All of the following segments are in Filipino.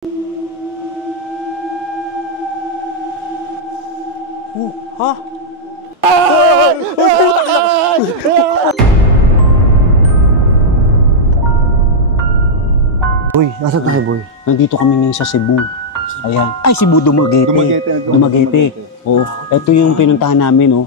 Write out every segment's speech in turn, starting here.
Ha? Boy, nasa tayo, boy? Nandito kami ngayon sa Cebu. Ayan. Ay, Cebu, Dumaguete. Dumaguete. Oo. Ito yung pinuntahan namin, oh.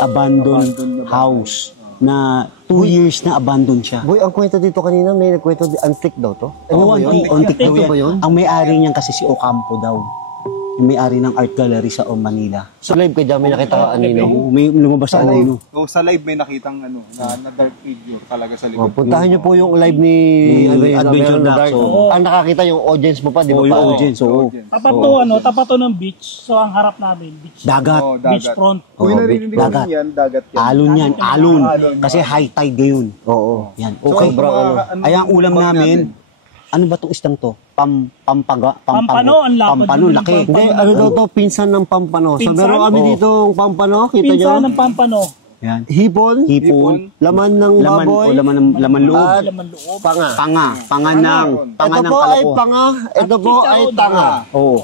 Abandoned house. Na 2 years na abandoned siya. Boy, ang kwento dito kanina, may nagkwento, antique daw to? Oo, antique daw ba yun? Ang may-ari niyan kasi si Ocampo daw. Yung may-ari ng art gallery sa Manila. Sa live ka dyan, may nakita ka anino? May lumabas sa anino. Oh, sa live may nakitang na dark figure talaga sa Oh, likod. puntahan niyo po yung live ni Adventure Duck. Ang nakakita yung audience mo pa, di ba? Oo, yung audience, oo. Tapat to ng beach. So, ang harap namin, beach. Dagat. Oh, Beach dagat. front. Kung Oo, narinig dagat. namin yan, dagat yan. Alon yan, alon. Alon. Kasi high tide ngayon. Oo. Yan. So, Okay. ano, Ay, ang ulam bag namin, ano ba itong isdang to? Pampano, ang lapad. Pampano, laki. Hindi, ano daw to, pinsan ng Pampano. So, Pinsan? meron kami Oo. dito ng Pampano, kita nyo? Pinsa ng Pampano. Yan. Hipon, Hipon. laman ng Laman, baboy, o laman loob. At Laman loob. panga. Panga ng Ito po ay kalako. panga, ito po ay Chicharon. tanga. Oo.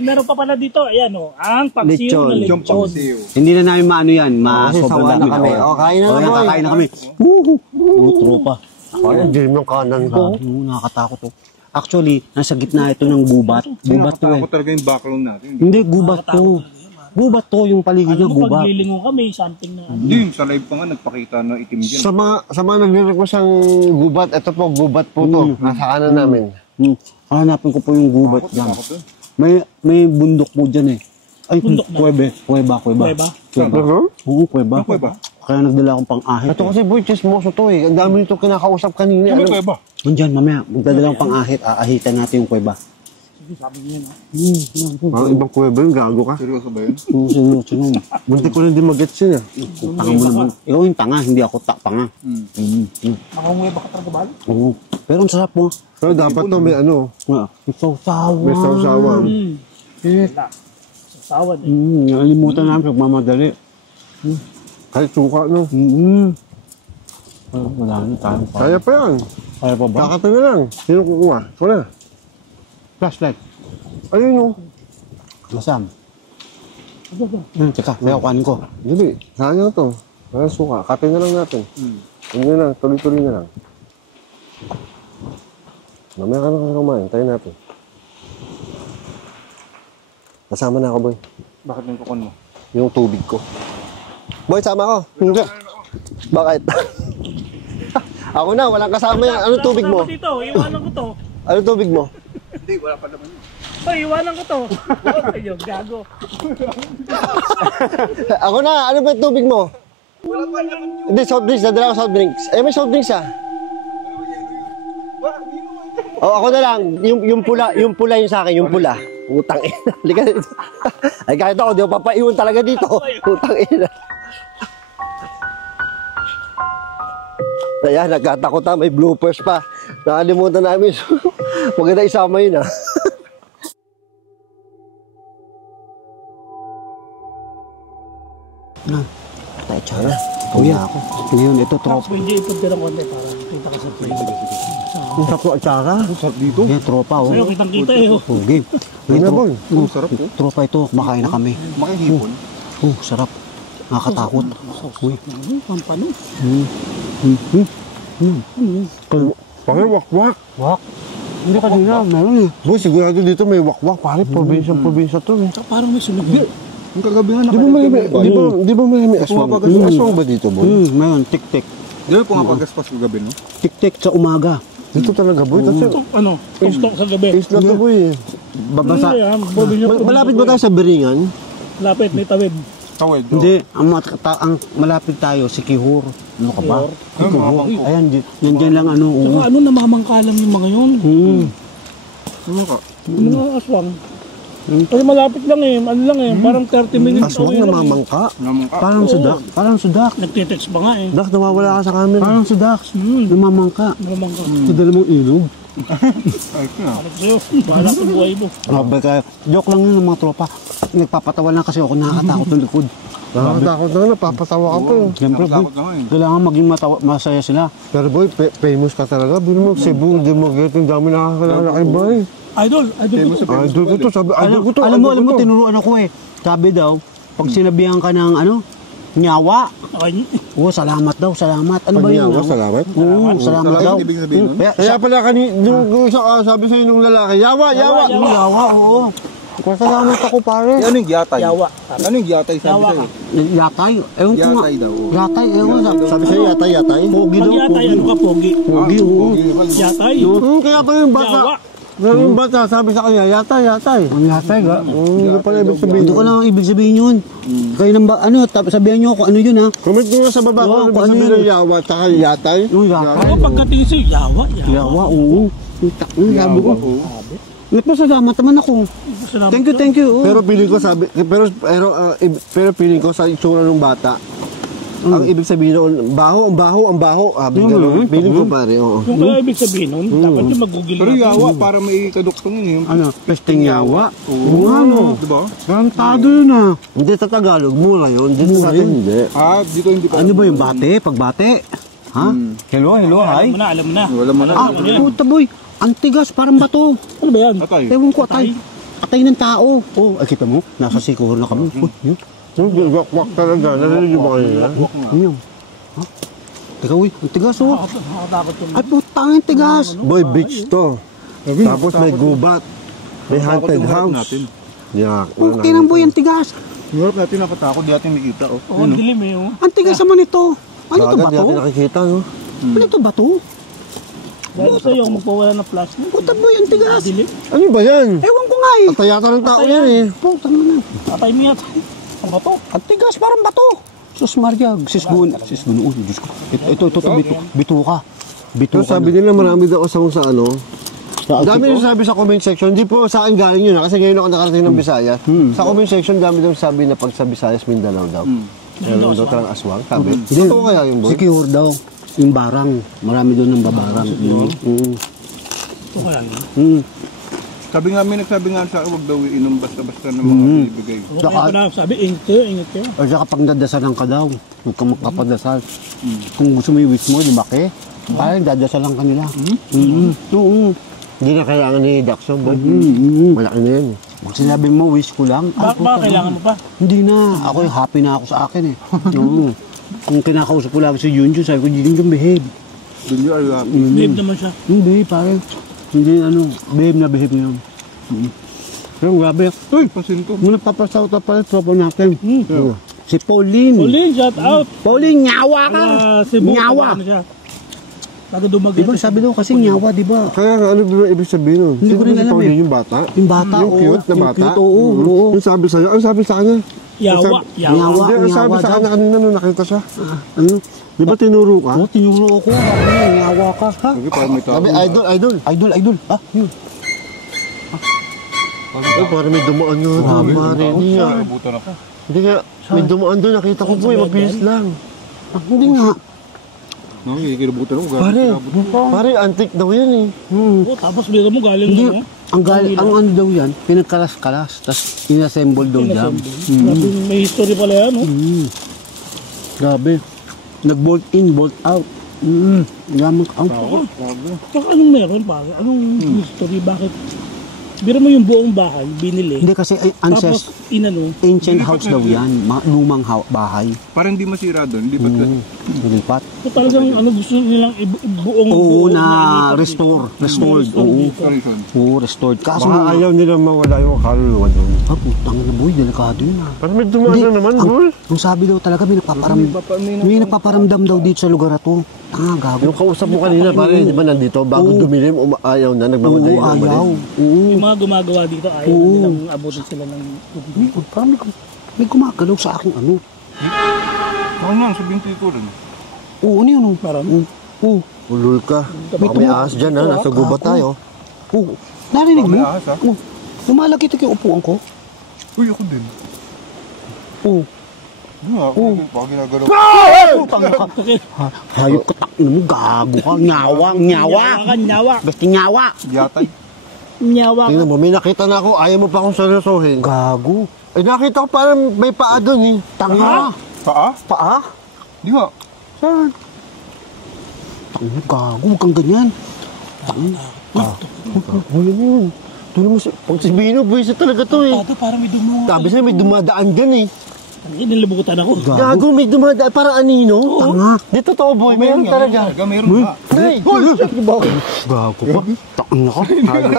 Meron pa pala dito. Ayan o. Ang pagsiyo Lechon. na Yung lechon. pangsiyo. Hindi na namin maano yan. Kasi Sobrang sawa na dami. kami. O, kain na O, na, yan, boy. kakain na kami. Tropa. Ay, ang dilim ng kanan ko. Nakakatakot to. Actually, nasa gitna ito ng gubat. Gubat to eh. Ako talaga yung background natin. Hindi, gubat to. Gubat to, yung paligid niya, Alam mo, gubat. paglilingo kami, something na. Hindi, sa live pa nga nagpakita na itim dyan. Sa mga nagre-request ang gubat, ito po, gubat po to. Nasa kanan namin. Hanapin ko po yung gubat dyan. Ako to. May bundok po dyan eh. Ay, Bundok na? Kuweba. Kuweba? Oo, kuweba. Ang kuweba? Kaya nagdala akong pang-ahit. Ito kasi boy, chismoso to eh. Ang dami nito kinakausap kanina. Ano Ano? ba? Nandyan, mamaya, magdadala akong pang-ahit. Aahitan natin yung kuweba. Sige, sabi niya na. Ang ibang kuweba yun, gago ka. Seryoso ba yun? Sunod. Bunti ko rin din mag-gets yun eh. Tanga mo naman. Ikaw yung tanga, hindi ako panga. Nakanguwi ba ka talaga ba? Oo. Pero ang sarap mo. Pero dapat to may ano, Isaw-sawa. may sausawan. Sasawan eh. Nalimutan namin pagmamadali. Kahit suka, no? Wala na tayo pa. Kaya pa yan. Kaya pa ba? Kakata na lang. Sino kukuha? Ikaw na. Flashlight. Ayun o. Masam. Teka, may kukuhanin ko. Hindi. Saan nyo to? Kaya suka. Katin na lang natin. Hindi na lang. Tuloy-tuloy na lang. Mamaya ka na kasi kumain. Tayo natin. Kasama na ako, boy. Bakit yung kukon mo? Yung tubig ko. Boy, sama ako. Hindi. Bakit? Ako na, walang kasama yan. Ano tubig mo? Dito, iwanan ko to. Ano tubig mo? Hindi, wala pa naman yun. Hoy, iwanan ko to. Ayun, gago. Ako na, ano ba yung tubig mo? Wala pa naman yun. Hindi, soft drinks. Dadala ko soft drinks. Eh, may soft drinks ah. Oh, ako na lang. Yung pula yung sa akin, yung pula. Utang ina. Halika dito. Ay, kahit ako, di ko papaiwan talaga dito. Utang ina. Ayan, nagkatakot ha. May bloopers pa. Nakalimutan namin. Maganda isama yun ha. Tayo, tsara. Kuya ako. Ngayon, ito tropa. Hindi, ipod ka ng konti para kita ka sa play. Ang sarap at tsara. Ang sarap dito. Ngayon, tropa. Oh. Sa'yo, kitang-kita eh. Oh, game. Ayun na, boy. Ang sarap to. Tropa ito, kumakain na kami. Makihipon. Oh, sarap. Nakakatakot. Uy. Pampano. Pare, wakwak. Wak. Hindi ka din na, meron eh. Boy, sigurado dito may wakwak. Pare, probinsya to eh. Parang may sunog na. Ang kagabi nga Di ba may aswang? May aswang ba dito, boy? Meron, tik-tik. Di ba pumapagaspas kagabi, no? Tik-tik sa umaga. Dito talaga, boy. Kasi Ano? Tok sa gabi. isla to, boy. Babasa. Malapit ba tayo sa Beringan? Lapit, may tawid. Tawid. Hindi, ang malapit tayo, si Kihor. Ano ka ba? Kihor. Ayan, nandyan lang ano. Saka ano, namamangka lang yung mga yun. Ano ka? Mga aswang. Kasi malapit lang eh. Ano lang eh. Parang 30 minutes Aswang away lang eh. namamangka. Naman ka? Parang sudak. Nagtitext ba nga eh. Dak, nawawala ka sa camera. Parang sudak. Namamangka. Namamangka. Sa dala mong ilog. Ay, ka. Alam sa'yo. Bahala sa buhay mo. Grabe kayo. Joke lang yun ng mga tropa. Nagpapatawa lang kasi ako nakakatakot ng likod. Nakakatakot na, napapatawa ka pa eh. Siyempre, boy, Nakakatakot naman eh. kailangan maging masaya sila. Pero boy, famous ka talaga. Bino mo, Cebu, Dumaguete, ang dami nakakilala kay boy. Idol ko to. Idol ko to, sabi, idol ko to. Alam idol mo, ko to. tinuruan ako eh. Sabi daw, pag sinabihan ka ng nyawa. Okay. Oo, salamat daw, salamat. Ano ba yun? Pagyawa, salamat. Oo, salamat daw. Ibig sabihin nun? Kaya pala nung sabi sa'yo nung lalaki, yawa. Yawa, oo. Salamat ako, pare. Ano yung gyatay? Yawa. Ano yung gyatay sabi Yawa sa'yo? Yatay. Ewan ko nga. Yatay daw. Yatay, ewan. Sabi sa'yo, yatay. Pogi Pag daw, yatay, pogi. ano ka, pogi? Pogi, oo. Yatay. Kaya pala yung bata. Yawa. Yung bata, sabi sa kanya, yatay. Ang yatay, ga. Hindi pala ibig sabihin. Hindi ko lang ibig sabihin yun. Kayo nang sabihan nyo kung ano yun ha. Comment nyo nga sa baba Oo, kung kung ano ano sabihin yun. ng yawa at saka yatay. Yung yatay. Ako pagkatingin sa'yo, yawa. Yawa, oo. Yung sabi ko. Nagpasalamat naman ako. Salamat. Thank you. oo. Pero feeling ko feeling ko sa itsura ng bata, ang ibig sabihin noon, ang baho. Feeling ko pare, oo. Kung kaya ibig sabihin nun, dapat yung mag-google Pero natin. yawa, para may kaduktong yun. Pesting yawa. Oo, ano? Diba? Garantado yun ah. Hindi sa Tagalog, mura yun. Dito sa atin, hindi. Dito hindi pa. Ano ba yung bate? Pagbate? Ha? Hello, hi. Alam mo na. Wala mo na. Puta boy. Antigas, parang bato. Ano ba yan? Atay. Ewan ko, atay. Atay ng tao. Oh, ay kita mo, nasa sikuro na kami. Yun. Yung wakwak talaga, narinig mo ba kanina? Yun. Ha? Teka, uy, ang tigas oh. Nakatakot yung... Ay, putang ang tigas. Boy, beach to. Tapos may gubat. May haunted house. natin. Yak. Ang tinang boy, ang tigas. Yung harap natin nakatakot, di natin makita. Oh. Oo, ang dilim eh. oh. Ang tigas naman ito. Ano ito, Bagad, di bato? natin nakikita, no? Ano ito, bato? Dahil sa'yo, kung magpawala ng plastic. Puta boy, ang tigas. Dilim. Ano ba yan? Ewan ko nga eh. Patayata ng tao yan eh. Putang na. Atay mo yata. Ang bato. Ang tigas, parang bato. Sus Maria, sisgun. Oh, Diyos ko. Ito, bituka. Pero sabi nila marami daw asawang sa ano. Dami nang sabi sa comment section, hindi po sa akin galing yun kasi ngayon ako nakarating ng Visayas. Sa comment section, dami daw sabi na pag sa Visayas, Mindanao daw. Meron daw talang aswang, sabi. Totoo kaya yung boy? Secure daw. Yung barang. Marami doon ng babarang. Ito kaya yun. Sabi nga, may nagsabi nga sa huwag daw inom basta-basta ng mga binibigay. Okay ko na, sabi, ingat kayo. O saka pag nadasalan ka daw, huwag kang magpapadasal. Kung gusto mo yung wish mo, lumaki. Parang dadasalan ka nila. Oo. Hindi na kailangan ni Jackson, boy. Malaki na yan. Pag sinabi mo, wish ko lang. Baka kailangan mo pa. Hindi na. Ako happy na ako sa akin eh. Oo. Kung kinakausap ko lang si Junjun, sabi ko, Junjun, behave. Doon yung ayaw. Babe naman siya. Hindi, pare. Hindi, behave na behave niya. Pero grabe. Uy, Pasin ko. muna papasaw pala tropa natin. Si Pauline. Pauline, shout out. Pauline, nyawa ka. Cebu. Nyawa. Ano siya? Taga Dumaguete. Diba sabi daw kasi nyawa, diba? Kaya nga, ano ba ibig sabihin nun? Hindi ko rin Sino alam si Pauline, eh. yung bata? Yung bata, Yung cute na Yung bata? cute, oo. Yung sabi sa'yo, ano sabi sa kanya? Yawa. Nyawa. Hindi, ang sabi Nyawa sa daw. kanya kanina nung nakita siya. Ano? Di ba tinuro ka? Oo, tinuro ako. Nyawa ka, ha? Sabi parang may tao. Sabi, idol. Idol. Ah, yun. Ay, parang may dumaan yun. Mare niya. Nabutan ako. Hindi nga, may dumaan doon. Nakita ko po, mabilis lang. Ah, hindi nga. No, kikilabutan ako. Pare, antique daw yan eh. Oh, tapos biro mo galing Hindi. mo. Ang ano daw yan, pinagkalas-kalas, tapos inassemble daw dyan. Grabe, may history pala yan, oh. Grabe. Nag-bolt in, bolt out. Gamang ka. Saka anong meron pare? Anong history? Bakit? Biro mo yung buong bahay, binili. Hindi kasi Tapos, inano, ancient house daw yan, lumang bahay. Parang hindi masira doon. Hindi ba't Lulipat. so talagang ano gusto nilang buong Oo, buo na ilipat restored. dito. Oo. reason? Oo, restored. Kaso Baka ayaw nila mawala yung kaluluwa doon. putang na boy, delikado yun ah. Parang may dumaan na naman, boy. Ang sabi daw talaga, may nagpaparamdam daw dito sa lugar na to. Gago. Yung kausap mo kanina, pare, di ba nandito? Bago dumilim, ayaw na, nagmamadali Oo, na umalis. ayaw. Oo. Yung mga gumagawa dito, ayaw na nilang abutin sila ng tubig. Parang may gumagalaw sa akin ano. Ako nga, sabihin ko rin. Oo, ano yun? Parang? Oo. Ulul ka. Baka may ahas dyan, ha? Nasa gubat tayo. Oo. Narinig mo? May ahas, ha? Oo. Lumalagit yung upuan ko. Uy, ako din. Oo. Hindi nga, ako baka ginagalaw. Putang ka. Hayop ka, takin mo, gago ka. Nyawa. Nyawa. Basta nyawa. Yatay. Nyawa ka. Tingnan mo, may nakita na ako, ayaw mo pa akong seryosohin. Gago. Eh, nakita ko parang may paa doon, eh. Tanga. Paa? Paa? Di nga. Saan? Tanga, gago. Huwag kang ganyan. Tanga. Yun yun. Tuloy mo pag si Bino, buwisit talaga to eh. Tato, parang may dumungan. Sabi sa'yo, may dumadaan dyan eh. Nilibutan ako. Gago, may dumadaan, parang anino. Tanga. Di totoo boy, meron talaga. Meron nga. Ay, Gago pa. Tanga ka.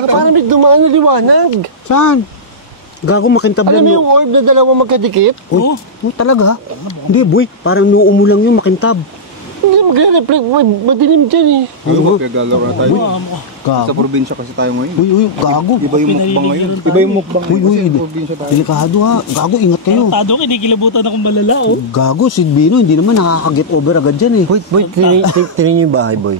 parang may dumaan na liwanag. Saan? Gago makintab Alam lang. mo yung orb na dalawang magkadikit? Oo. Talaga? Hindi, boy. Parang noo mo lang yung makintab. Hindi, magre-reflect. Madilim dyan eh. Ano ba, paglalaro na tayo? Sa Gago. probinsya kasi tayo ngayon. Uy, gago. Iba yung mukbang ngayon. Iba yung mukbang Uy, ngayon. uy, Kasi probinsya tayo. delikado ha. Gago, ingat kayo. Tato, kinikilabutan akong malala, oh. Gago, si Bino, hindi naman nakaka-get over agad dyan eh. Boy, tinan niyo yung bahay, boy.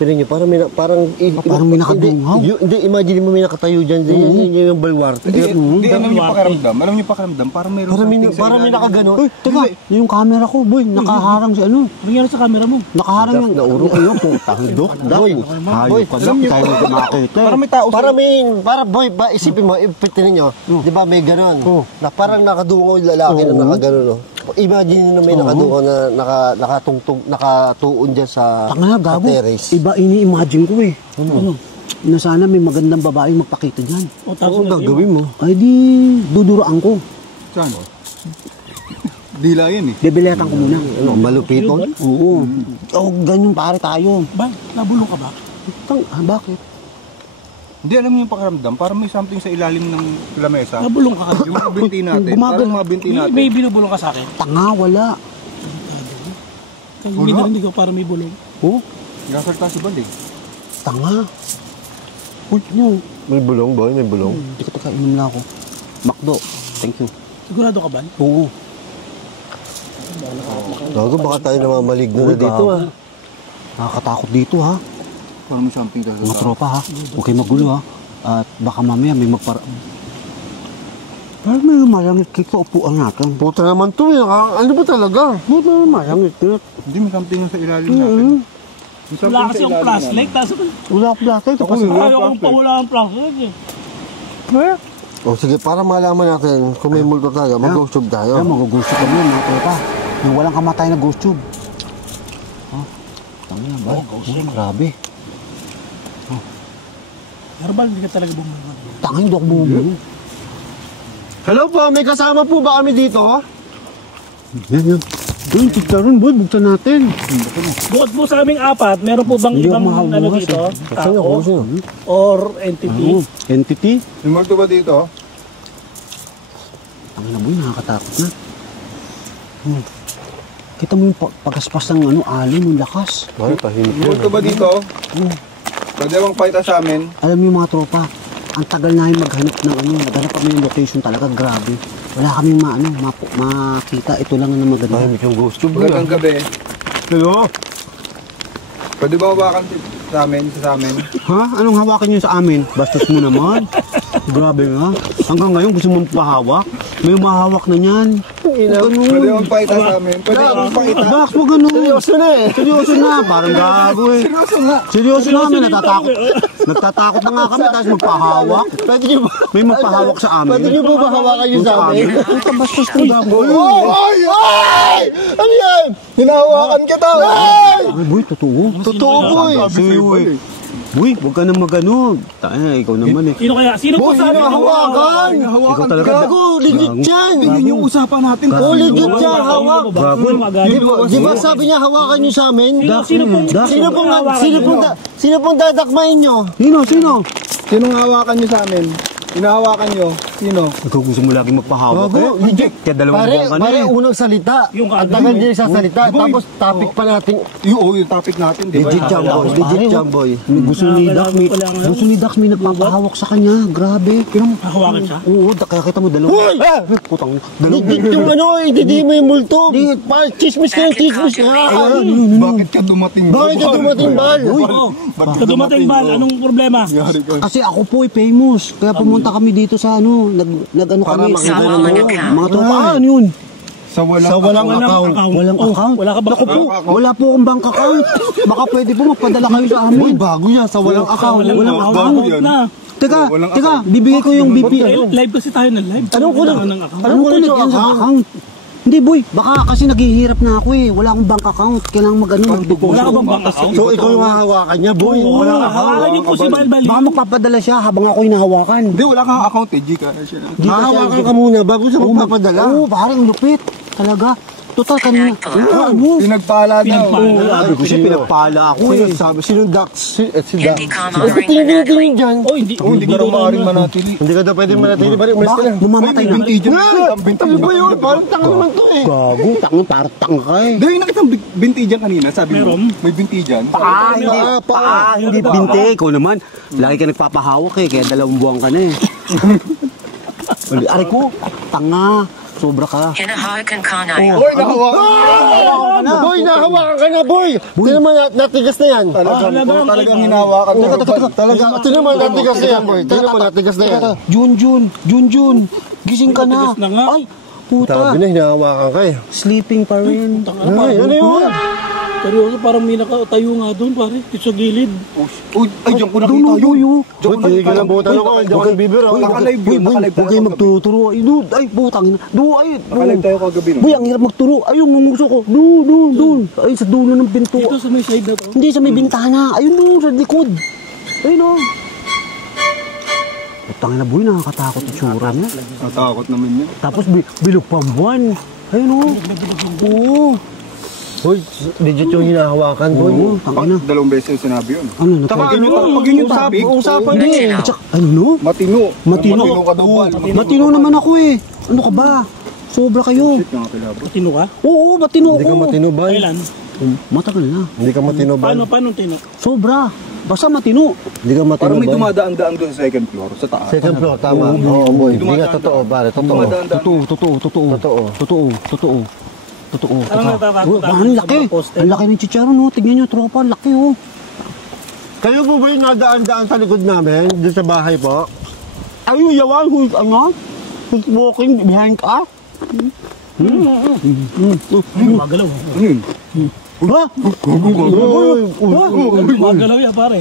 Tinan niyo, parang may nakadunghaw. Hindi, imagine mo may nakatayo dyan. Yan yung balwarte. Hindi, alam niyo pakiramdam. Alam niyo pakiramdam. Parang mayroon something sa Parang may ilalim. nakagano. Uy, teka, yung camera ko, boy, nakaharang si ano. Nangyari sa camera mo. Nakaharang yung nauro kayo, putang dok. Boy, Hayop ka dok, tayo mo kumakita. Parang may tao sa... Para boy, isipin mo, tinan niyo, di ba may ganon? Na parang nakadungaw yung lalaki na nakagano, no? Imagine na may nakadungaw na nakatuon dyan sa Tanga, gago. terrace. Iba ini-imagine ko eh. Ano? Na sana may magandang babae magpakita dyan. O, tapos Ang gagawin mo? Ay di, duduraan ko. Saan? Dila yan eh. Debiletan ko muna. Ano, malupiton? Oo. Oh, ganyan pare tayo. Ba, nabulong ka ba? Bakit? Hindi, alam niyo yung pakiramdam. Parang may something sa ilalim ng lamesa. Nabulong ka kasi. Yung mga binti natin. Gumagal. Parang mga binti natin. May binubulong ka sa akin. Tanga, wala. Kasi may narinig ko parang may bulong. Oh, Gasalta si Bal eh. tanga. Uy, ano? May bulong, boy, may bulong. Teka, inom na ako. Makdo, thank you. Sigurado ka ba? Oo. Gago, baka tayo namamaligno na dito, ah. Nakakatakot dito ha. Parang may something ka. Mga tropa ha. Huwag kayo magulo ha. At baka mamaya may Parang may malangit kito upuan natin. Puta naman to, eh. Ano ba talaga? May malangit kito. Hindi, may something sa ilalim natin. May something Wala sa kasi yung ilalim flashlight. Tapos Wala ko dati. Ito kasi. ayaw kong pawala ang flashlight eh. O sige, para malaman natin kung may multo talaga, mag-ghost tube tayo. Kaya mag-ghost tube kami mga tropa. Yung walang kamatay na ghost tube. Ha? Tama na ba? Grabe. Herbal, hindi ka talaga bumulong. Tangin doon bumubulo. Hello po, may kasama po ba kami dito? Yan. Doon, chicharon boy. Buksan natin. Bukod po sa aming apat, meron po bang Hindi ibang ako ano makabukas, dito? Saan ako? Tao or entity? Entity. Yung multo ba dito? Tangin na boy, nakakatakot na. Kita mo yung pagaspas ng alon, yung lakas. Ay, tahimik Yung multo ba dito? Pwede bang pakita sa amin? Alam niyo mga tropa, ang tagal namin maghanap ng naghanap kami ng location talaga, grabe. Wala kaming makita, ito lang ang maganda. Tahimik yung ghost tube. Magandang gabi. Hello? Pwede ba hawakan sa amin? Ha? Anong hawakan niyo sa amin? Bastos mo naman. Grabe nga. Hanggang ngayon gusto mong pahawak? May mahawak na niyan. Pwede bang pakita sa amin? Pwede bang pakita? Dax, wag ganun. Seryoso na eh. Seryoso na, parang gago eh. Seryoso nga. Seryoso na kami, natatakot. Nagtatakot na nga kami, tapos magpahawak. Pwede niyo ba? May magpahawak sa amin. Pwede niyo po ba hawakan yun sa amin? Ito, bastos ko gago. Ay! Ano yan? Hinahawakan kita! Ay, boy, totoo. Totoo, boy. Boy, boy, huwag ka nang mag-ano. Ikaw naman eh. Sino kaya? Sino po sa amin? Hawakan! Ikaw talaga. Gago, legit yan! Yun yung usapan natin. Oh, legit yan, hawak! Gago. Di ba sabi niya hawakan niyo sa amin? Sino pong dadakmain niyo? Sino? Sinong hawakan nyo sa amin? Hinahawakan nyo? Sino? Ikaw gusto mo lagi magpahawak eh? Legit. Kaya dalawang buwan ka na Pare, eh. unang salita. Yung Ang tagal din sasalita. Tapos topic pa natin. Yung topic natin, di ba? Legit yan, boy. Legit yan, boy. Gusto ni Dax may nagpapahawak sa kanya. Grabe. Hawakan siya? Oo, kaya kita mo dalawa. Putang. Legit yung hindi mo yung multo. Chismis ka. Bakit ka dumating? Bakit ka dumating, Bal? Sa dumating bal, anong problema? Kasi ako po ay famous. Kaya pumunta kami dito sa nag-ano kami. Mga tropa. Ano yun? Sa walang account. Walang account. Wala ka ba? Naku po, wala po akong bank account. Baka pwede po magpadala kayo sa amin. Bago yan, sa walang account. Walang account na. Teka, bibigay ko yung BP. Live kasi tayo ng live. Anong kulit? Kailangan ng account. Anong kulit yan sa account? Hindi boy, baka kasi naghihirap na ako eh. Wala akong bank account. Kailangan mag-ano. Wala ka bang bank account? So, ikaw yung hahawakan niya, boy. Wala ka. Hawakan niyo po si Balbal. Baka magpapadala siya habang ako hinahawakan. Hindi, wala kang account eh. Gcash siya. Hahawakan ka muna bago siya magpapadala. Oo, parang lupit. Talaga. Total kanina. Pinagpala daw. Sabi ko siya, pinagpala ako eh. Sinong Dax? Si Dax. Hindi ka maaaring Tingin dyan. Oh, hindi. Hindi ka rin maaaring manatili. Hindi ka daw pwede manatili. Balik, umalis ka na. Mamamatay na. Ano ba yun? Parang tanga naman to eh. Gago, tangan, parang tanga ka eh. Dahil nakita binti dyan kanina, sabi mo, Meron? may binti dyan. Hindi binte. Ikaw naman, lagi ka nagpapahawak eh, kaya 2 buwan ka na eh. Aray ko, tanga. Sobra ka. hinahawakan ka na. Hoy, nahawakan ka. Boy, nahawakan ka na, boy. Tingnan mo, natigas na yan. Talagang hinawakan mo. Talaga, tingnan mo, natigas na yan, boy. Tingnan mo, natigas na yan. Junjun, gising ka na. Matigas na nga. Ay, puta. Sabi na, hinahawakan ka eh. Sleeping pa rin. Ay, ano yun? Seryoso, parang may nakatayo nga doon, pare. Sa gilid. Uy, ay, diyan ko nakita Doon, yun. boy. Boy, tingin ka lang buta ako. Diyan ka bibir. Nakalive yun, nakalive Huwag kayo magtuturo. Ay, dude, ay, putang ina. Ay, Nakalive tayo kagabi. no? Boy, ang hirap magturo. Ayun, ngumuso ko. Doon. Ay, sa dulo ng pinto. Dito sa may side na to. Hindi, sa may bintana. Ayun doon, sa likod. Ayun o. Putang ina, boy, nakakatakot yung tsura niya. Natakot naman yun. Tapos bilog pa ang buwan. Ayun o. Oo. Boy, legit yung hinahawakan, boy. Oo, tanga na. 2 beses yung sinabi yun. Ano na Pag yun yung topic, Usapan Matino. niya. At saka, ano? matino. Matino. Matino ka daw ba? Matino naman ako eh. Ano ka ba? Sobra kayo. Shit, mga kilabot. Matino ka? Oo, matino Hindi ka ako. matino, boy. Kailan? Matagal na. Hindi ka matino, boy. Paano tino? Sobra. Basta matino. Hindi ka matino, Parang may boy. dumadaan-daan doon sa second floor, sa taas. Second floor, tama. Oo, boy. Hindi nga totoo, pare. Totoo. Totoo. Parang natatakot Oh, ang laki. Ang laki ng chicharon, no? Tignan nyo, tropa. Ang laki, oh. Kayo po ba yung nadaan-daan sa likod namin? Doon sa bahay po? Are you the one who's, who's walking behind us? Gumagalaw. Ano yun? Ha? Gumagalaw yan, pare.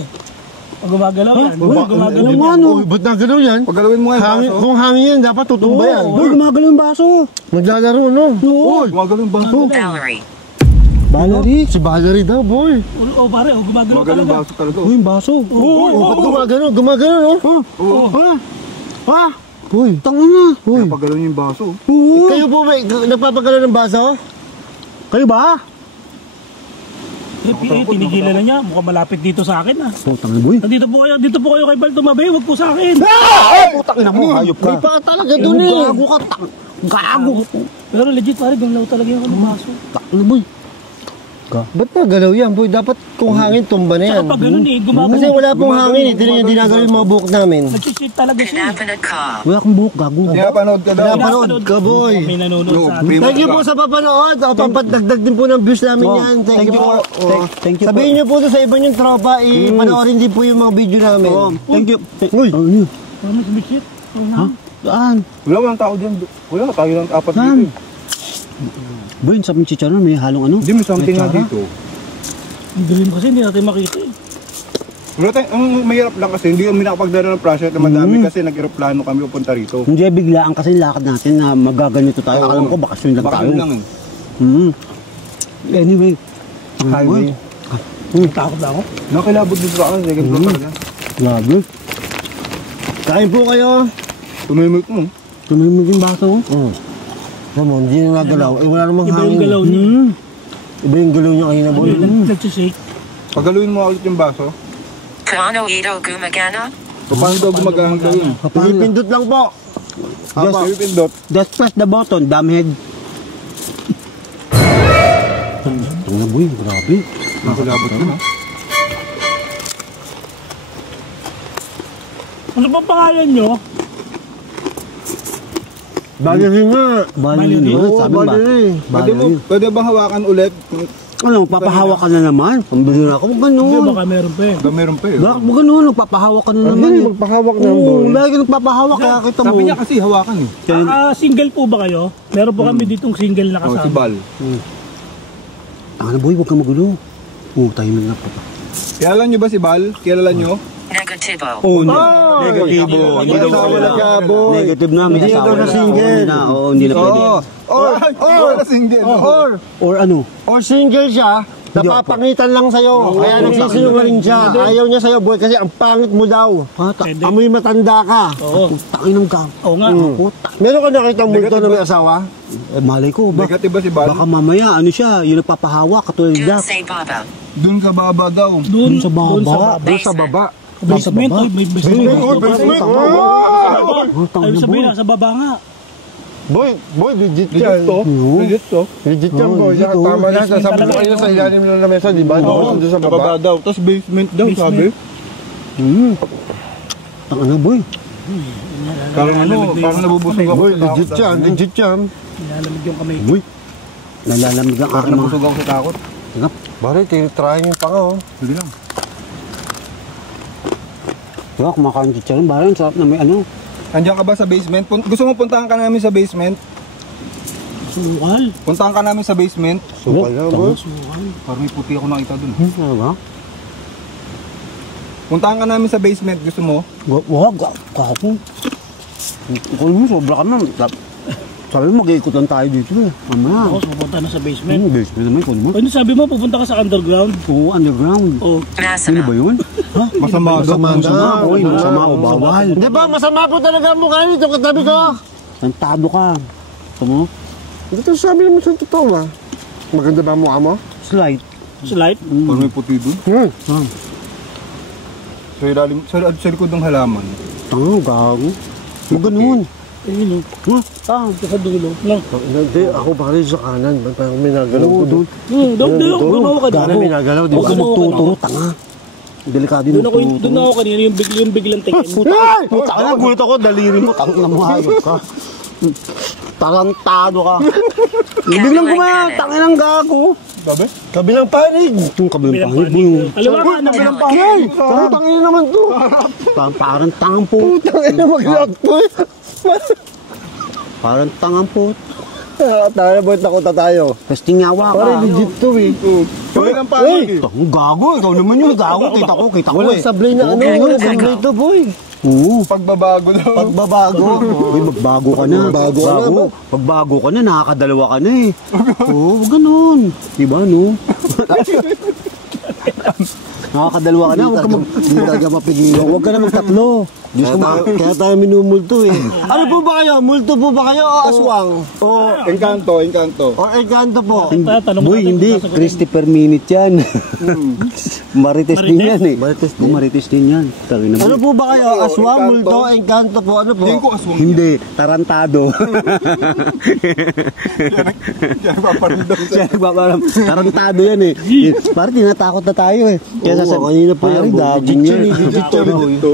Gumagalaw yan. Gumagalaw Oo nga, yan. no. Uy, ba't nagalaw yan? Paggalawin mo nga yung Hangin, baso. kung hangin yan, dapat tutumba yan. Boy, gumagalaw yung baso. Maglalaro, no? Oo. Gumagalaw yung baso. Valerie. Valerie. Si Valerie daw, boy. Oh, pare, gumagalaw Gumagalaw yung talaga. baso talaga. Uy, yung baso. Oh, ba't gumagano? Gumagano, no? Ha? Uy, tanga na. Uy. Kaya paggalawin yung baso. Oo. Kayo po ba, nagpapagalaw ng baso? Kayo ba? Tinigilan na niya. Mukhang malapit dito sa akin, ah. Oh, tanga, boy. Dito po kayo kay Bal tumabi. Huwag po sa akin. Putang ina mo, hayop ka. May pa talaga doon eh. Gago ka, gago. Pero legit, pare, gumalaw talaga yung baso. Tanga, boy. Ba't nagalaw yan, boy? Dapat kung hangin, tumba na yan. Saka pag ganun eh, gumagalaw. Kasi wala pong hangin eh. Tingnan yung dinagalaw yung mga buhok namin. Nag-shit talaga siya. Pinapanood ka. Wala akong buhok, gago. Pinapanood ka daw. Pinapanood ka, boy. May nanonood sa atin. Primo Thank you ka. po sa papanood. Papadagdag din po ng views namin Oh, yan. thank you po. Thank you po. Sabihin niyo po to sa iba niyong tropa, ipanoorin din po yung mga video namin. Oh, thank you. Uy. Ano yun? Ano, sumikit? Ha? Saan? Walang tao dyan. Wala, tayo lang 4 Saan? dito. Boy, sa mga chicharon, may halong ano? Hindi mo something nga May tsara. dito. Ang dilim kasi hindi natin makita eh. Wala tayo, ang mahirap lang kasi hindi kami nakapagdala ng project na madami kasi nag-aeroplano kami pupunta rito. Hindi biglaan kasi lakad natin na magaganito tayo. Alam ko, bakasyon lang tayo. Bakasyon lang eh. Anyway. Highway. Takot na ako. Nakilabot dito sa akin, second floor talaga. Grabe. Kain po kayo. Tumimik mo. Tumimig yung baso. Ramon, hindi na nagalaw. Eh, wala namang Iba yung hangin. galaw niya. Iba yung galaw niya kanina, boy. Nagsishake. Paggalawin mo ulit yung baso. Paano ito gumagana? Paano daw gumagamit daw yun? Pipindot lang po. Just pindot. Just press the button, damhead. Tanga boy, grabe. Nakilabot mo. Ano ba pangalan nyo? Valerie nga. Valerie Valerie. naman, sabi ba? Valerie. Pwede bang hawakan ulit? Ano, magpapahawa ka na naman. Pambili na ako, huwag Hindi, ganun. baka meron pa eh. Meron pa eh. Bakit mo ganun, nagpapahawa ka na naman. Hindi, eh. magpahawak na, Oo, boy. lagi ka nagpapahawa, kaya kita mo. Sabi niya kasi hawakan eh. Single po ba kayo? Meron po kami ditong single na Oh, si kasama. Bal. Tanga na boy, huwag ka magulo. Tayo na pa. Kilala niyo ba si Bal? Kilala niyo? Negativo. Oh, negatibo. Hindi daw asawa na ka, boy. Negative na, may Hindi asawa daw na single. Oo, hindi na pwede. Or ano? Or single siya, napapangitan lang sa'yo. Kaya nagsisinungaling siya. Ayaw niya sa'yo, boy, kasi ang pangit mo daw. Amoy matanda ka. Oo. Takin ng gam. Oo nga. Meron ka nakita multo na may asawa? Eh, malay ko. Negative ba si Bal? Baka mamaya, ano siya, yung nagpapahawa, katulad Dun Jack. say Baba. Doon sa baba daw. Doon sa baba. Doon sa baba. Basement. Oy, may basement. Ay, sabihin na, sa baba nga. Boy, legit yan. Legit to. Legit yan, boy. legit, Yan, tama na. Basement Sabi mo talaga, kayo no? sa ilalim ng lamesa, di ba? Doon sa Sa baba baba. daw. Tapos basement daw, Basement. sabi. Taka na, boy. Parang parang nabubusog ako. Boy, sa takot. legit yan. Legit yan. Nilalamig yung kamay. Boy. Nalalamig ang Parang aking mga... nabusog ako sa takot. Tingap. Bari, try yung panga, oh. Sige lang. Diba, kumakain chicharon. Barang, sarap na may ano. Andiyan ka ba sa basement? Gusto mo puntahan ka namin sa basement? Sukal. Puntahan ka namin sa basement? Sukal na, boy. Parang may puti ako nakita dun. Ano ba? Puntahan ka namin sa basement, gusto mo? Wag, kako. Kung mo, sobra ka na. Sabi mo, mag-iikutan tayo dito eh. Mamaya. Ako, pupunta na sa basement. Basement naman, kung mo. Ano sabi mo, pupunta ka sa underground? Oo, underground. Oh, Sino ba Masama. yun? Ha? Masama daw. Masama, oy, masama o bawal. Di ba, masama po talaga ang mukha nito katabi ko. Tantado ka. Ito mo? Dito sabi naman sa totoo, ba? Maganda ba ang mukha mo? Slight. slight. Parang may puti dun. Sa ilalim, sa likod ng halaman. Tango, gago. Huwag ganun. Ayun o. Sa dulo. Lang. Hindi, ako pare sa kanan. Parang may nagalaw ko doon. Doon ako kanina. Parang may nagalaw, di Huwag ba? ka magtuturo, tanga. Delikado yung magtuturo. Doon ako kanina, yung biglang tingin. Ay! Puta ka na, gulit ako, daliri mo, tangin na mo, hayop ka. Tarantado ka. Biglang kumaya, tangin ang gago. Sabi? Kabilang panig! Itong kabilang pangit mo yung... Alam mo ka, Kabilang Ay! Parang tangin naman to! Parang tangang po. Tangin na mag-lock to eh! Parang tangang po. Tayo, boy, nakuta tayo. Testing yawa ka. Parang legit to eh. Kabilang panig. Tangang gago, ikaw naman yung gago. Kita ko Walang eh. sablay na ano, walang sablay to, boy. Oo. Pagbabago daw. Pagbabago. Uy, magbago ka na. Bago ka na, ba? Pagbago ka na, nakakadalawa ka na eh. Oo, ganun. Diba, no? Nakakadalawa ka na. Hindi talaga mapigilan. Huwag ka na magtatlo. Kaya tayo minumulto eh. Ano po ba kayo? Multo po ba kayo o aswang? O Engkanto, engkanto. encanto po? Tanong Boy, natin hindi. kung sasagutin. 60 per minute yan. Marites din yan eh. Marites din? Marites din yan. Tangin na Ano mo. po ba kayo? Aswang, multo, encanto po? Ano po? Hindi ko aswang. Hindi, tarantado. Yan, paparindaw sa... Siya nagpaparam. Tarantado yan eh. Parang tinatakot na tayo eh. Oo, kanina pa yan, boy. daging Legit yan eh, yan. legit yan. Legit to.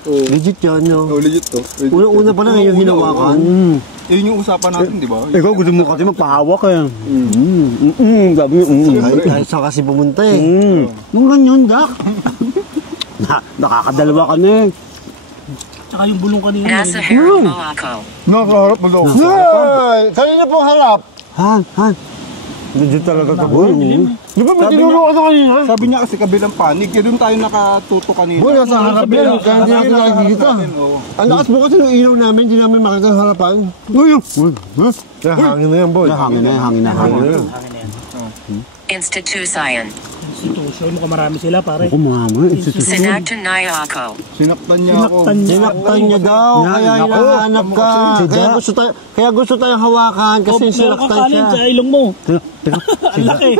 Legit yan, no? Oh, legit to. Una pa lang yung hinawakan. Yun yung usapan natin, di ba? Ikaw gusto mo kasi magpahawak eh. Sabi mo, Kahit saan kasi pumunta eh. Nung ganyan, Dak. Nakakadalawa ka na eh. Tsaka yung bulong kanina. Nasa harap mo ako. Nasa harap mo daw. Ay! Kanina po harap. Han. Legit talaga to, boy. Di ba may Sabi tinuro ko sa kanina? Sabi niya kasi kabilang panig. Kaya doon tayo nakatuto kanina. Boy, nasa harap yan. Kaya hindi natin nakikita. Ang lakas po kasi ng ilaw namin, hindi namin makita ang harapan. Uy! Kaya hangin na yan, boy. Hangin na yan. Institution. Institution, mukhang marami sila, pare. Ako mama, institusyon. Sinaktan na ako. Sinaktan niya ako. Sinaktan niya daw, kaya hinahanap ka. Kaya gusto tayong hawakan kasi sinaktan siya. Kakanin sa ilong mo. Teka, Ang laki.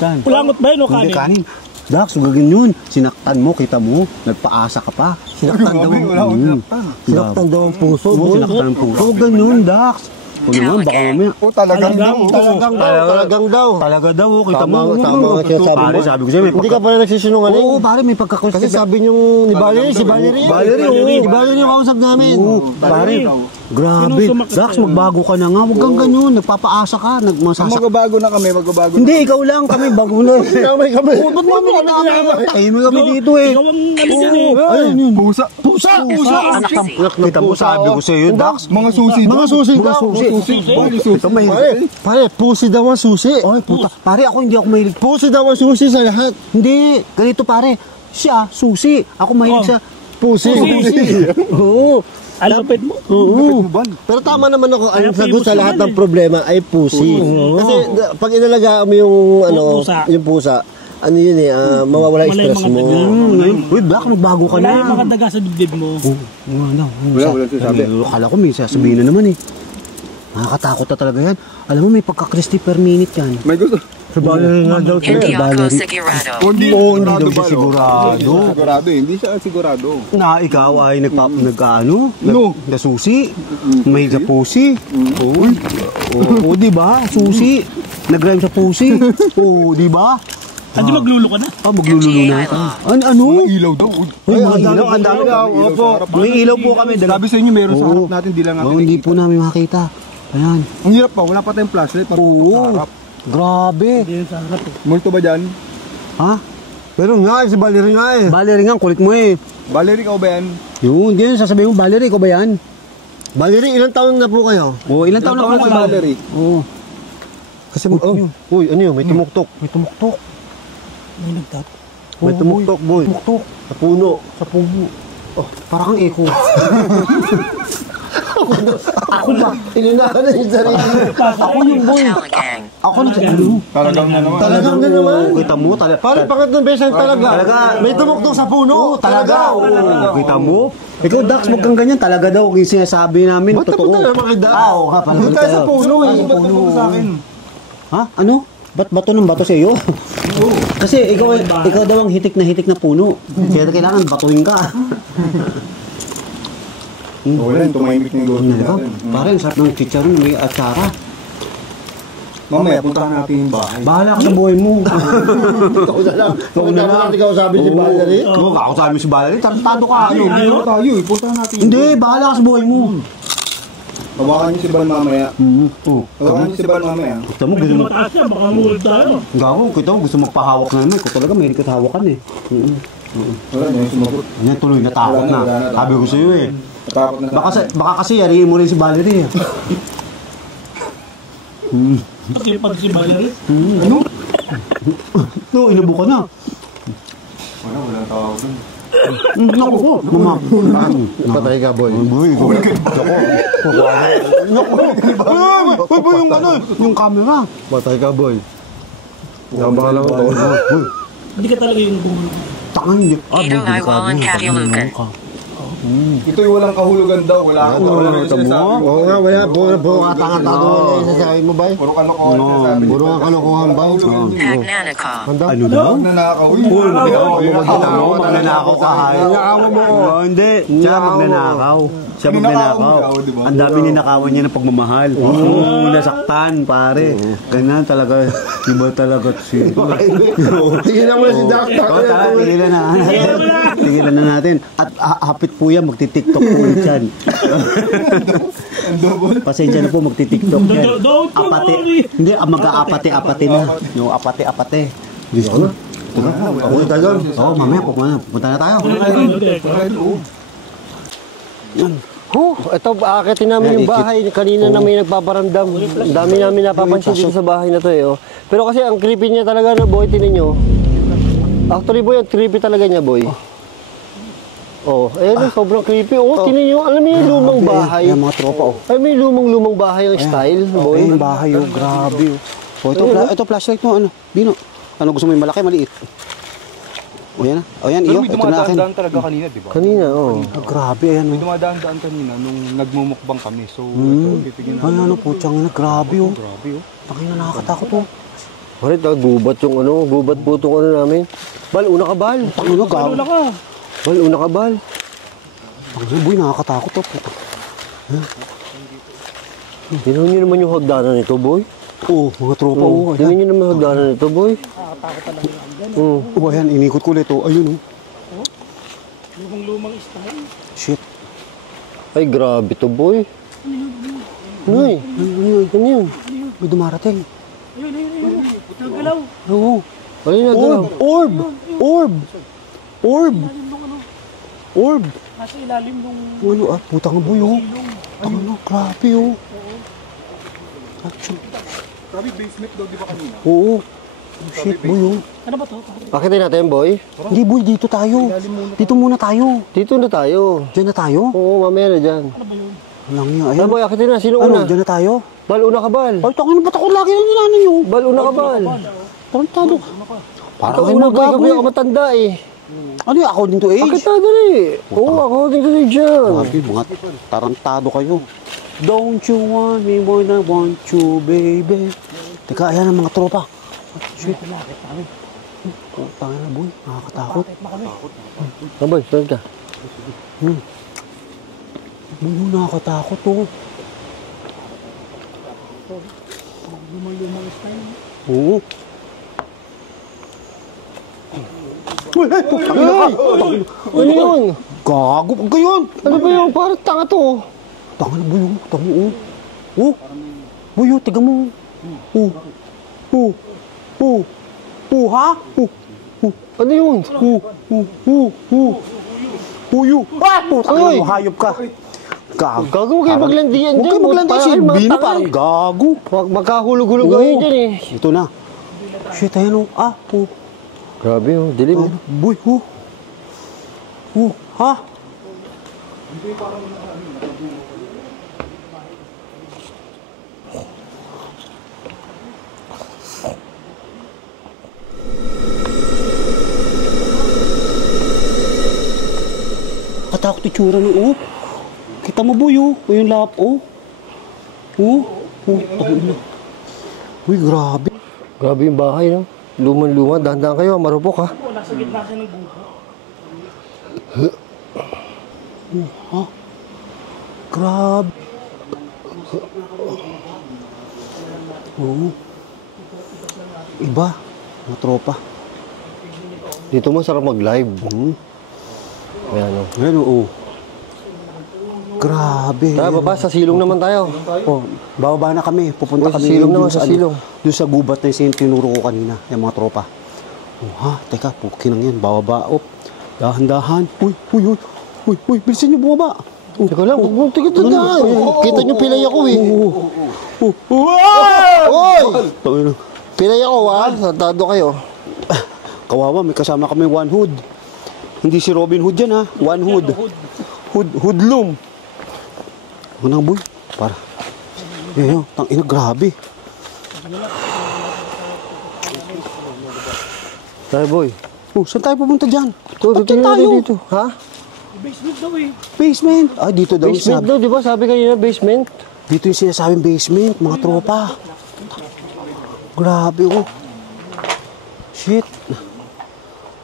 saan? Pulangot ba yun o Hindi, kanin? kanin. Dak, sugagin yun. Sinaktan mo, kita mo. Nagpaasa ka pa. Sinaktan daw. Wala akong sinaktan. Sinaktan daw ang puso, Oo, boy. sinaktan ang puso. Huwag ganun, Dax. Kung naman, baka mamaya. Oh, talagang daw. Talagang daw. Talaga daw, kita mo. Tama nga siya sabi Pare, mo. sabi ko sa'yo, may Hindi ka pala nagsisinungaling. Oo, pare, may pagkakonstipa. Kasi sabi niyo ni Valerie, si Valerie. Si Valerie yung kausap namin. Pare, grabe. Sino sumakit Dax, sa'yo? magbago ka na nga. Huwag kang ganyan. Nagpapaasa ka. Nagmasasak. Magbabago na kami, magbabago na. Hindi, ikaw lang. Kami, bago na. Kamay kami. Ba't mo kami kinamay? Tahimik kami dito eh. Ikaw ang ano din eh. Ayun yun. Pusa. Pusa! Anak ng kita mo, sabi ko sa'yo, Dax. Mga susi. Mga susi Mga daw. susi. Bali susi. Ito may... Pare, pusi daw ang susi. Ay, puta. Pare, ako hindi ako mahilig. Pusi daw ang susi sa lahat. Hindi. Ganito, pare. Siya, susi. Ako mahilig sa Pusi. Oo. Alupit mo. Oo. Pero tama naman ako, ang Kaya sagot sa famous lahat naman ng problema ay pusi. Kasi pag inalagaan mo yung Pusa. yung pusa, ano yun eh, mawawala yung Wala yung stress mga mo. daga. Uy, baka magbago ka Wala na. yung mga daga sa dibdib mo. Wala sinasabi. Akala ko may sasabihin na naman eh. Nakakatakot na talaga yan. Alam mo, may pagka-crispy per minute yan. May gusto. Sa ballerina nga daw. Indiaco Sigurado. Hindi, hindi daw siya sigurado. Sigurado eh. Hindi siya sigurado. Na ikaw ay nagkaano? No. Nasusi? May sa pusi? Oo, di ba? Susi. Nag-rhyme sa pusi. Oo, di ba? Hindi maglululo ka na. Ah, maglululo na. Ano? Ilaw daw. Ay, mga ilaw. Ang dami daw. Opo. May ilaw po kami. Sabi sa inyo, meron sa Oo. harap natin, di lang natin. Hindi po namin makita. Ayan. Ang hirap pa, wala pa tayong flashlight. Oo. Sa harap. Grabe. Hindi yun sa harap eh. Multo ba dyan? Ha? Pero nga, si ballerina eh. Valerie nga, kulit mo eh. Valerie, ikaw ba yan? Yun, din sasabihin mo, Valerie, ko ba yan? Valerie, ilang taon na po kayo? Oo, ilan taon na Ikaw po si kayo? Valerie. Oo. Kasi, uy, ano yun, may tumuktok. May tumuktok. May nagtat. May tumuktok, boy. Tumuktok. Sa puno. Sa puno. Oh, parang kang echo. Ako ba? Inunahan na yung sarili. Ako yung boy. Talagang. Ako nagsasabi. Talagang na naman. Talagang na naman. Kita mo, talaga. Parang pangatlong beses talaga. Talaga. May tumuktok sa puno. Talaga. Oo, kita mo? Ikaw, Dax, wag kang ganyan. Talaga daw, yung sinasabi namin, Ba't totoo. napunta naman kay Dax? Oo, nga pala. Doon tayo sa puno eh. Ba't ka puno sa akin? Ha? Ano? Ba't bato ng bato sa iyo? Kasi ikaw daw ang hitik na puno. Kaya kailangan batuhin ka. Wala, tumahimik na yung ghost Ikaw, natin. pare, ang sarap ng chicharon na may atsara. Mamaya, puntahan natin yung bahay. Bahala ka sa buhay mo. Ikaw na lang. Ikaw na lang. Ikaw sabi si Valerie. Oo, ako sabi si Valerie, tarantado ka. Ano? Ayaw tayo eh. Puntahan natin. Hindi, bahala ka sa buhay mo. Hawakan niyo si Ban mamaya. Oo. Hawakan niyo si Ban mamaya. Kita mo, Hindi gusto mo. mataas yan, baka muhulog tayo. Gago, kita mo, gusto magpahawak na naman. Ikaw talaga, may ka hawakan eh. Wala niya yung sumagot. Yan tuloy, natakot na. Sabi ko sa'yo eh. Natakot na Baka kasi yariin mo rin si Valerie eh. Kasi pag si Valerie, No, inubo ka na. Walang tawag dun. Naku ko, mama. Patay ka, boy. Uy, boy, yung ano, yung camera. Patay ka, boy. Nabaka lang ako. hindi ka talaga yung bumulog. Tangan niyo. Ito ay walang katilugan. Ito yung walang kahulugan daw. Wala akong wala na yung sinasabi. Oo nga, wala. Puro katanga-tanga yung sasabi mo, bay. Puro kalokohan yung sinasabi. Puro nga kalokohan, bay. Pagnanakaw. Handa? Ano daw? Nanakaw eh. Magnanakaw ka, hay. Hindi, siya magnanakaw. Siya magnanakaw. Ang dami ninakawan niya ng pagmamahal. Nasaktan, pare. Ganyan talaga. Iba talaga siya. Sige na muna si Doc. Tara, tigilan na. Tigilan na natin. At hapit po yan, magti-tiktok po yan. Pasensya na po, magti-tiktok yan. Apate. Hindi, mag-aapate-apate na. Yung apate-apate. Diyos ko. Ako na tayo. Oo, mamaya, pupunta na tayo. Ito, aakitin namin yung bahay. Kanina na may nagpaparamdam. Ang dami namin napapansin dito sa bahay na to eh. Oh. Pero kasi ang creepy niya talaga na, boy, tinan nyo. Actually, boy, ang creepy talaga niya, boy. Oh, ayun, sobrang creepy. Oh, tinan nyo, alam mo yung lumang bahay. Yan, mga tropa, oh. Ay, may lumang bahay ang style, boy. Ayun, bahay, oh. Grabe, oh. Oh, ito flashlight mo, ano? Bino. Ano gusto mo yung malaki, maliit? O yan, o yan, iyo. Ito na akin. Dumadaan talaga kanina, di ba? Kanina, oh. Ah, grabe, ayan, oh. Dumadaan kanina nung nagmumukbang kami. So, ito, titignan Ay, ano po, tiyang na, grabe, oh. Grabe, oh. Pakina, nakakatakot, oh. Marit, gubat yung ano, gubat po itong ano namin. Bal, una ka, Bal. Pakina, gaw. Wala ka. Bal, una ka, Bal. Pakina, boy, nakakatakot, oh. Tingnan nyo naman yung hagdanan nito, boy. Oo, mga tropa, oh. Tingnan nyo naman yung hagdanan nito, boy. Oh, ayan, inikot ko ulit, oh. Ayun, oh. Lumang style. Shit. Ay, grabe to, boy. Noy, ano yun? May dumarating. Ayun. Nagalaw. Oo. Ano yun, nagalaw? Orb! Orb! Orb! Orb! Nasa ilalim nung Ano, putang boy, oh. Ano, grabe, oh. Action. Grabe, basement daw, di ba kanina? Oo. Shit, boy, oh. Ano ba to? Pakitin natin, boy. Hindi, boy, dito tayo. Dito muna tayo. Dito na tayo. Diyan na tayo. Oo, mamaya na dyan. Walang niya, Ay, ayan. boy, akitin na. Sino Ano, una? diyan na tayo? Bal, una ka, Bal. Ay, takin na ba't ako lagi na nilano nyo? Bal, una ka, Bal. Tarantado ka. Parang Ikaw kayo una, boy. magago Kami eh. ako matanda eh. Ano yung according to age? Bakit na dali? Oo, according to age yan. Grabe, mga tarantado kayo. Don't you want me more than I want you, baby? Teka, ayan ang mga tropa. Shit. Tanga na, boy. Nakakatakot. Ah, boy, saan ka? Boy, nakakatakot, oh. Oo. Uy, ay, putang ina ka. Ano yun? Gago, huwag gayon. Ano ba yun? Parang tanga to. Tanga na, boy, oh. Tanga, oh. Oh. Boy, oh, tiga mo. Oh. Oh. Oh. Oh, ha? Oh. Oh. Ano yun? Oh. Oh. Oh. Oh. Uyo. Ah! Putang ina mo, hayop ka. Gago. Gago, huwag kayo maglandian Huwag dyan. kayo maglandian. Si Parang mga Bino tanga parang eh. gago. Huwag magkahulog-hulog Oo. kayo dyan eh. Ito na. Shit, ayan, oh. Ah, oh. Grabe oh, dilim. Boy, oh. Oh, ha? Katakot itsura ng oh. Kita mo, boy, oh. O yung lap, oh. Oh. Oh, takin na. Uy, grabe. Grabe yung bahay no. Luman-luma, dahan-dahan kayo, marupok ha. Nasa gitna siya ng buho. Ha? Grabe. Oo. Iba. Mga tropa. Dito mo sarap mag-live. Ayan o. Ayan, oo. Grabe. Tara, baba, sa silong naman tayo. Oh, bababa na kami. Pupunta Oh, sa kami silong dun naman, sa silong. Doon sa gubat na yung tinuro ko kanina. Yung mga tropa. Oh, ha? Teka, pukinang yan. Bababa. Oh. Dahan-dahan. Uy, uy, uy. Uy, uy, bilisan nyo bumaba. Oh, Teka lang, teka dahan. Kita nyo pilay ako eh. Oy! Tangina. Pilay ako ha, santado kayo. Kawawa, may kasama kami one hood. Hindi si Robin Hood yan ha. One hood. Hoodlum. Ano boy? Para. Yan, tangina, grabe. Tayo boy. Oh, saan tayo pupunta dyan? Ito, Ba't dyan tingnan tayo? natin dito. Ha? Basement daw eh. Basement. Ah, dito daw. Basement daw, di ba? Sabi kanina basement. Dito yung sinasabing basement, mga tropa. Grabe, oh. Shit.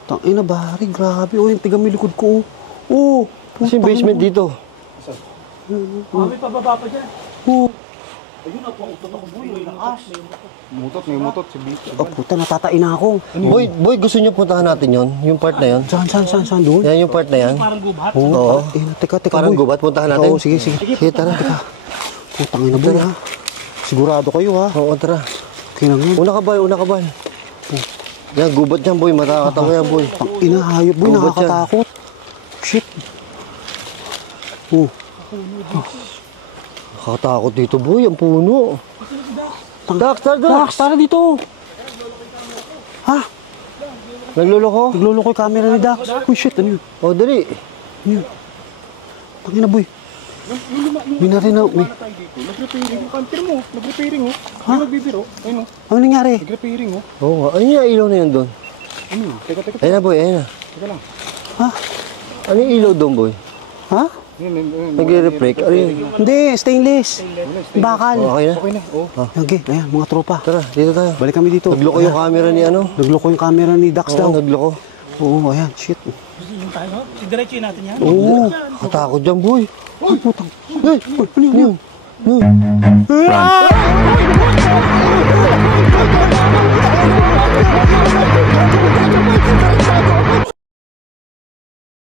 Tangina, bari, grabe. Oh, yung tigang may likod ko, oh. Oh. Kasi yung basement dito. May pababa pa dyan. Oh. Ayun, napautot ako boy. May lakas. May motot, si Bito. Oh, puta, natatain na ako. Boy, gusto nyo puntahan natin yon, yung part na yon. Saan doon? Yan yung part na yan. Parang gubat. Oo. Teka, Parang boy. gubat, puntahan natin. Oo, sige. Sige, tara. Putang ina, boy, ha. Sigurado kayo, ha. Oo, tara. Kinang yan. Una ka ba? Yan, gubat yan, boy. Matakatawa yan, boy. Tangina, hayop, boy, Gubat yan. nakakatakot. Shit. Oh. Nakakatakot dito, boy. Ang puno. Dax, Tara dito. Ha? Nagluloko? Nagluloko yung camera ni Dax. Uy, shit, ano yun? O, dali. Ano yun? Tangina, boy. Binari na, may... Nag-repairing yung counter mo. Nag-repairing oh. Yung nagbibiro. Ayun oh. Ano nangyari? Nag-repairing oh. Oo nga. Ano yung ilaw na yun doon? Ano yun? Teka. Ayun na, boy. Ayun na. Teka lang. Ha? Ano yung ilaw doon, boy? Ha? Yun. Nagre-reflect. Ano yun? Hindi, stainless. Bakal. Okay na. Okay na. Oh. Okay, ayan, mga tropa. Tara, dito tayo. Balik kami dito. Nagloko yung camera ni ano? Nagloko yung camera ni Dax daw. Oo, nagloko. Oo, ayan, shit. Yung tayo, no? Diretso natin yan. Oo. Katakot dyan, boy. Ay, putang. Ay, Ano yun? ano yun?